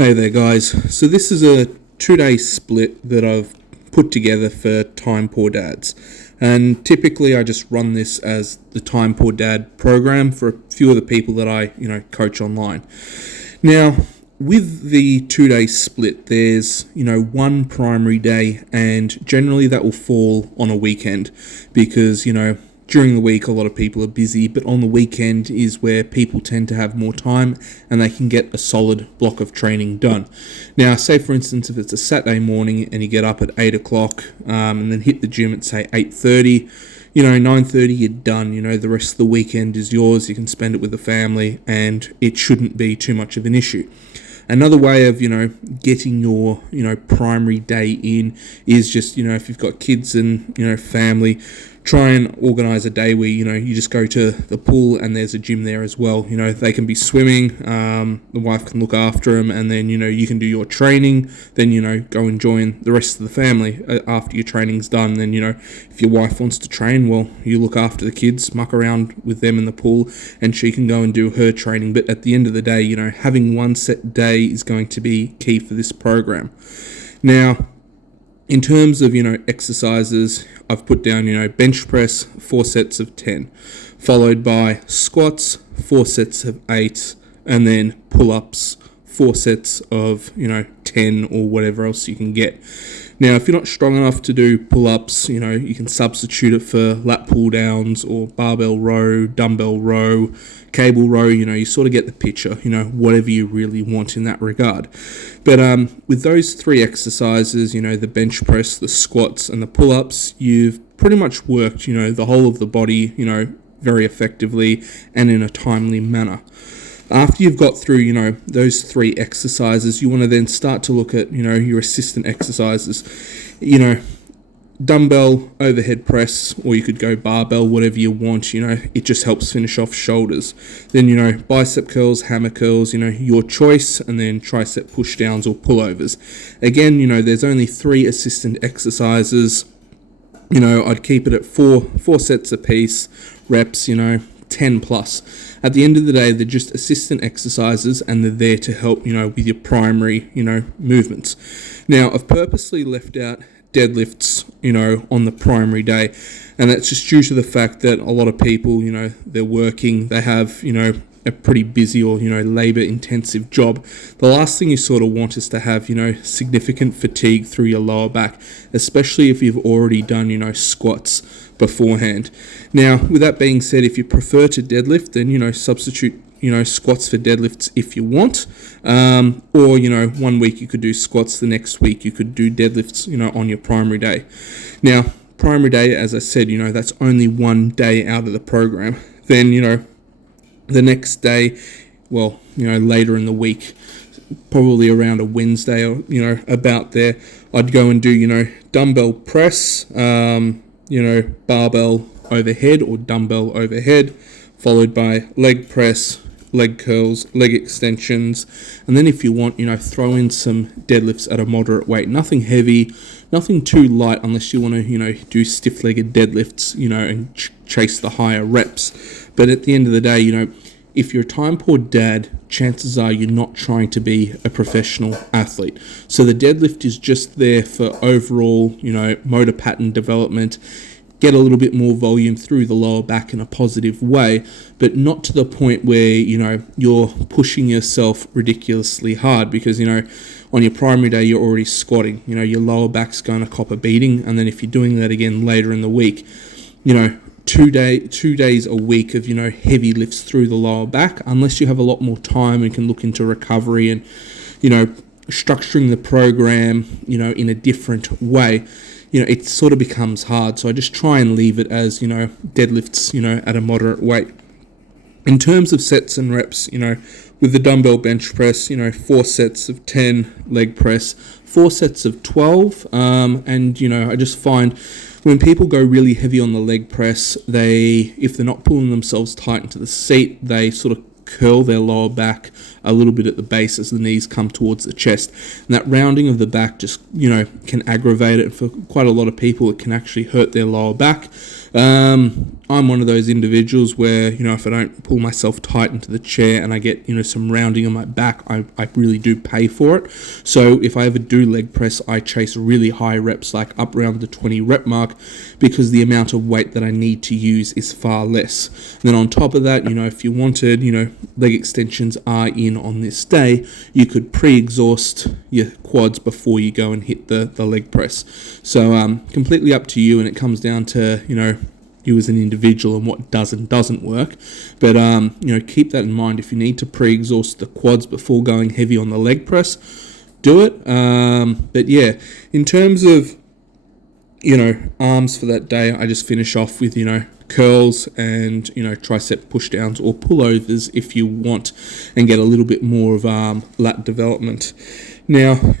Hey there, guys. So this is a 2-day split that I've put together for Time Poor Dads. And typically I just run this as the Time Poor Dad program for a few of the people that I, coach online. Now, with the 2-day split, there's, one primary day, and generally that will fall on a weekend because, during the week, a lot of people are busy, but on the weekend is where people tend to have more time and they can get a solid block of training done. Now, say for instance, if it's a Saturday morning and you get up at 8 o'clock and then hit the gym at, say, 8:30, 9:30 you're done. The rest of the weekend is yours. You can spend it with the family and it shouldn't be too much of an issue. Another way of, getting your, primary day in is just, if you've got kids and, family, try and organise a day where, you just go to the pool and there's a gym there as well. They can be swimming, the wife can look after them, and then, you can do your training, then, go and join the rest of the family after your training's done. Then, if your wife wants to train, well, you look after the kids, muck around with them in the pool, and she can go and do her training. But at the end of the day, having one set day is going to be key for this program. Now, in terms of, exercises, I've put down, bench press, 4 sets of 10, followed by squats, 4 sets of 8, and then pull-ups, 4 sets of, 10 or whatever else you can get. Now, if you're not strong enough to do pull-ups, you can substitute it for lat pull-downs or barbell row, dumbbell row, cable row. You sort of get the picture, whatever you really want in that regard. But with those 3 exercises, the bench press, the squats, and the pull-ups, you've pretty much worked, the whole of the body, very effectively and in a timely manner. After you've got through, those 3 exercises, you want to then start to look at, your assistant exercises. Dumbbell overhead press, or you could go barbell, whatever you want. It just helps finish off shoulders. Then, bicep curls, hammer curls, your choice, and then tricep push downs or pullovers. Again, there's only 3 assistant exercises. I'd keep it at 4 sets apiece, reps, 10 plus. At the end of the day, they're just assistant exercises and they're there to help, with your primary, movements. Now, I've purposely left out deadlifts, on the primary day, and that's just due to the fact that a lot of people, they're working, they have, a pretty busy or, labor intensive job. The last thing you sort of want is to have, significant fatigue through your lower back, especially if you've already done, squats beforehand. Now, with that being said, if you prefer to deadlift, then, substitute, squats for deadlifts if you want. Or, one week you could do squats, the next week you could do deadlifts, on your primary day. Now, primary day, as I said, that's only one day out of the program. Then, the next day, well, later in the week, probably around a Wednesday or, about there, I'd go and do, dumbbell press, barbell overhead or dumbbell overhead, followed by leg press, leg curls, leg extensions, and then if you want, throw in some deadlifts at a moderate weight. Nothing heavy, nothing too light unless you want to, do stiff-legged deadlifts, and chase the higher reps. But at the end of the day, if you're a time-poor dad, chances are you're not trying to be a professional athlete. So the deadlift is just there for overall, motor pattern development, get a little bit more volume through the lower back in a positive way, but not to the point where, you're pushing yourself ridiculously hard because, on your primary day, you're already squatting, your lower back's going to cop a beating. And then if you're doing that again later in the week, 2 days a week of, heavy lifts through the lower back, unless you have a lot more time and can look into recovery and, structuring the program, in a different way, it sort of becomes hard. So I just try and leave it as, deadlifts, at a moderate weight. In terms of sets and reps, with the dumbbell bench press, 4 sets of 10 leg press, 4 sets of 12, and, I just find when people go really heavy on the leg press, if they're not pulling themselves tight into the seat, they sort of curl their lower back a little bit at the base as the knees come towards the chest. And that rounding of the back just, can aggravate it. For quite a lot of people, it can actually hurt their lower back. I'm one of those individuals where, if I don't pull myself tight into the chair and I get, some rounding on my back, I really do pay for it. So if I ever do leg press, I chase really high reps, like up around the 20 rep mark, because the amount of weight that I need to use is far less. And then on top of that, if you wanted, leg extensions are in on this day, you could pre-exhaust your quads before you go and hit the leg press. So completely up to you, and it comes down to, you as an individual and what does and doesn't work. But, keep that in mind. If you need to pre-exhaust the quads before going heavy on the leg press, do it. But yeah, in terms of, arms for that day, I just finish off with, curls and, tricep push downs or pullovers if you want, and get a little bit more of lat development. Now,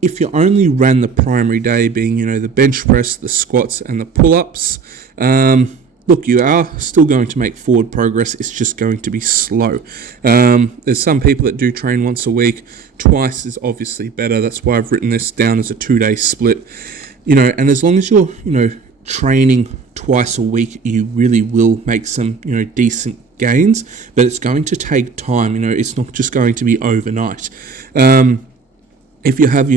if you only ran the primary day, being, the bench press, the squats, and the pull-ups, look, you are still going to make forward progress. It's just going to be slow. There's some people that do train once a week. Twice is obviously better. That's why I've written this down as a 2-day split. And as long as you're, training twice a week, you really will make some, decent gains. But it's going to take time. It's not just going to be overnight. If you have,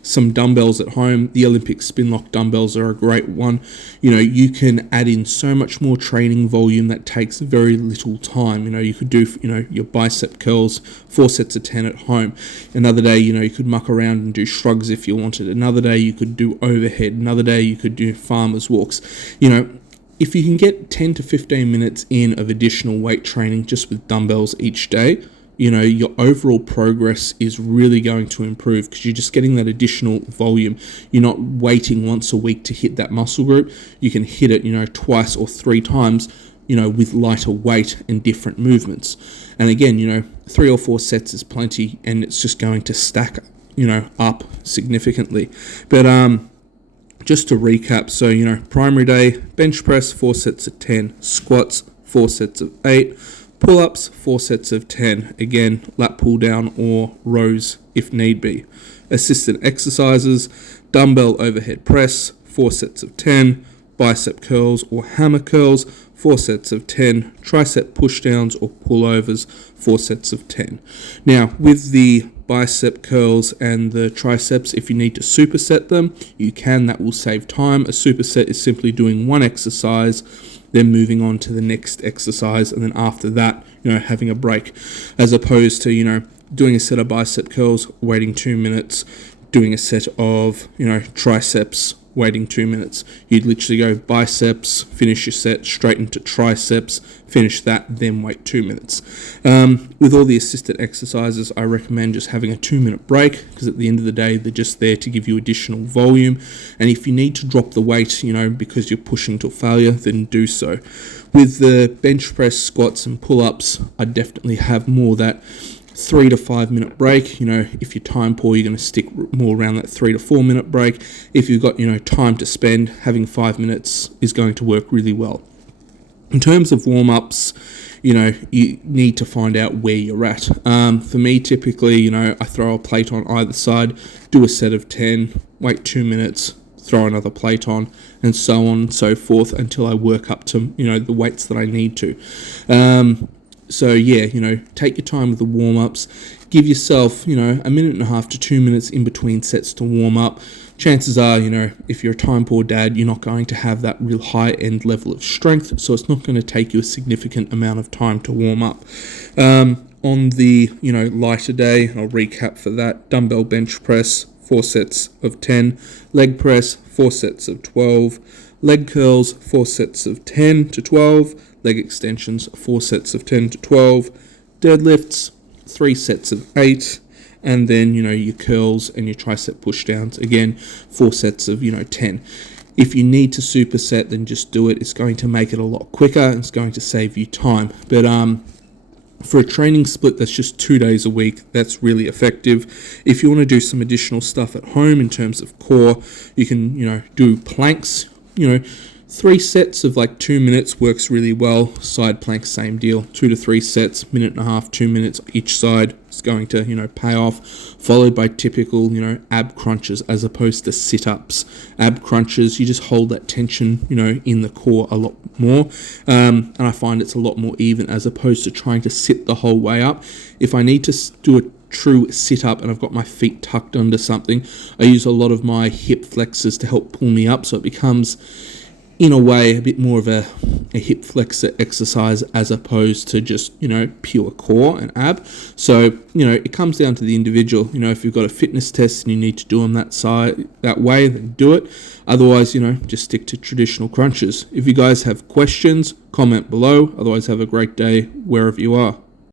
some dumbbells at home, the Olympic spin lock dumbbells are a great one. You can add in so much more training volume that takes very little time. You could do, your bicep curls, 4 sets of 10 at home. Another day, you could muck around and do shrugs if you wanted. Another day, you could do overhead. Another day, you could do farmer's walks. If you can get 10 to 15 minutes in of additional weight training just with dumbbells each day, your overall progress is really going to improve because you're just getting that additional volume. You're not waiting once a week to hit that muscle group. You can hit it, twice or 3 times, with lighter weight and different movements. And again, 3 or 4 sets is plenty, and it's just going to stack, up significantly. But just to recap, so, primary day, bench press, 4 sets of 10, squats, 4 sets of 8, pull-ups, 4 sets of 10. Again, lat pull-down or rows if need be. Assisted exercises, dumbbell overhead press, 4 sets of 10. Bicep curls or hammer curls, 4 sets of 10. Tricep push-downs or pullovers, 4 sets of 10. Now, with the bicep curls and the triceps, if you need to superset them, you can. That will save time. A superset is simply doing one exercise, then moving on to the next exercise, and then after that, having a break, as opposed to, doing a set of bicep curls, waiting 2 minutes, doing a set of, triceps, waiting 2 minutes. You'd literally go biceps, finish your set, straight into triceps, finish that, then wait 2 minutes. With all the assisted exercises, I recommend just having a 2-minute break, because at the end of the day, they're just there to give you additional volume. And if you need to drop the weight, because you're pushing to failure, then do so. With the bench press, squats, and pull-ups, I definitely have more that 3 to 5 minute break. If you're time poor, you're going to stick more around that 3 to 4 minute break. If you've got, time to spend, having 5 minutes is going to work really well. In terms of warm-ups, you need to find out where you're at. For me, typically, I throw a plate on either side, do a set of 10, wait 2 minutes, throw another plate on, and so on and so forth until I work up to, the weights that I need to. So yeah, take your time with the warm-ups. Give yourself, a minute and a half to 2 minutes in between sets to warm up. Chances are, if you're a time poor dad, you're not going to have that real high-end level of strength, so it's not going to take you a significant amount of time to warm up. On the, lighter day, I'll recap for that. Dumbbell bench press, 4 sets of 10. Leg press, 4 sets of 12. Leg curls, 4 sets of 10 to 12. Leg extensions, 4 sets of 10 to 12. Deadlifts, 3 sets of 8. And then, your curls and your tricep push downs, again, 4 sets of, 10. If you need to superset, then just do it. It's going to make it a lot quicker. It's going to save you time. But for a training split that's just 2 days a week, that's really effective. If you want to do some additional stuff at home in terms of core, you can, do planks. 3 sets of 2 minutes works really well. Side plank, same deal. 2 to 3 sets, minute and a half, 2 minutes each side. is going to, pay off, followed by typical, ab crunches as opposed to sit-ups. Ab crunches, you just hold that tension, in the core a lot more, and I find it's a lot more even as opposed to trying to sit the whole way up. If I need to do a true sit-up and I've got my feet tucked under something, I use a lot of my hip flexors to help pull me up, so it becomes, in a way, a bit more of a hip flexor exercise as opposed to just, pure core and ab. So, it comes down to the individual. If you've got a fitness test and you need to do them that way, then do it. Otherwise, just stick to traditional crunches. If you guys have questions, comment below. Otherwise, have a great day wherever you are.